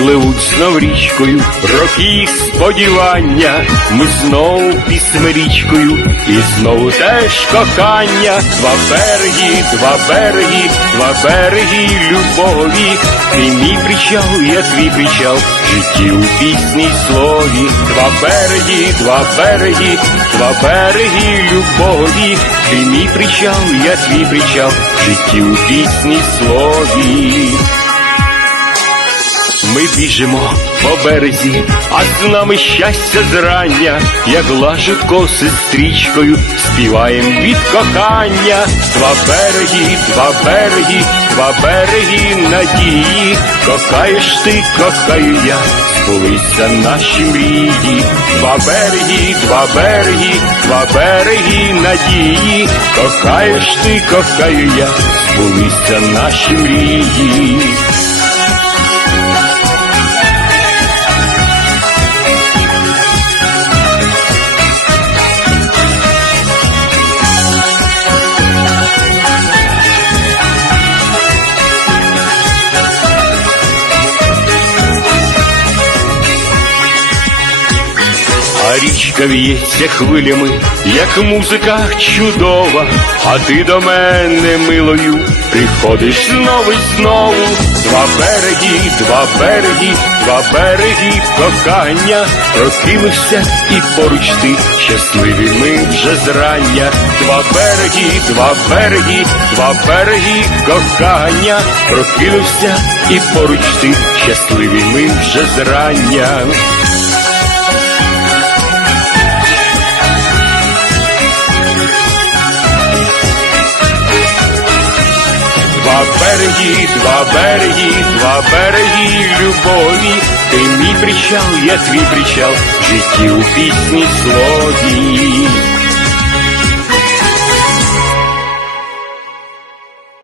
пливуть знов річкою, роки сподівання, ми знову пісми річкою, і знову теж кохання, два береги, два береги, два береги любові, ти мій причал, я твій причал, житті у пісні слові, два береги, два береги, два береги любові, ти мій причал, я твій причал, житті у пісні слові. Ми біжимо по березі, а з нами щастя зрання, як лажу коси стрічкою, співаєм від кохання, два береги, два береги, два береги надії, кохаєш ти, кохаю я, збулися наші мрії, два береги, два береги, два береги надії, кохаєш ти, кохаю я, збулися наші мрії. А річка в'ється хвилями, як музика чудова, а ти до мене милою приходиш знову й знову. Два береги, два береги, два береги кохання, прокинувся і поруч ти щасливі ми вже зрання. Два береги, два береги, два береги кохання, прокинувся і поруч ти щасливі ми вже зрання. Береги, два береги, два береги любові, ти мій причал, я твій причал, житті у пісні слові.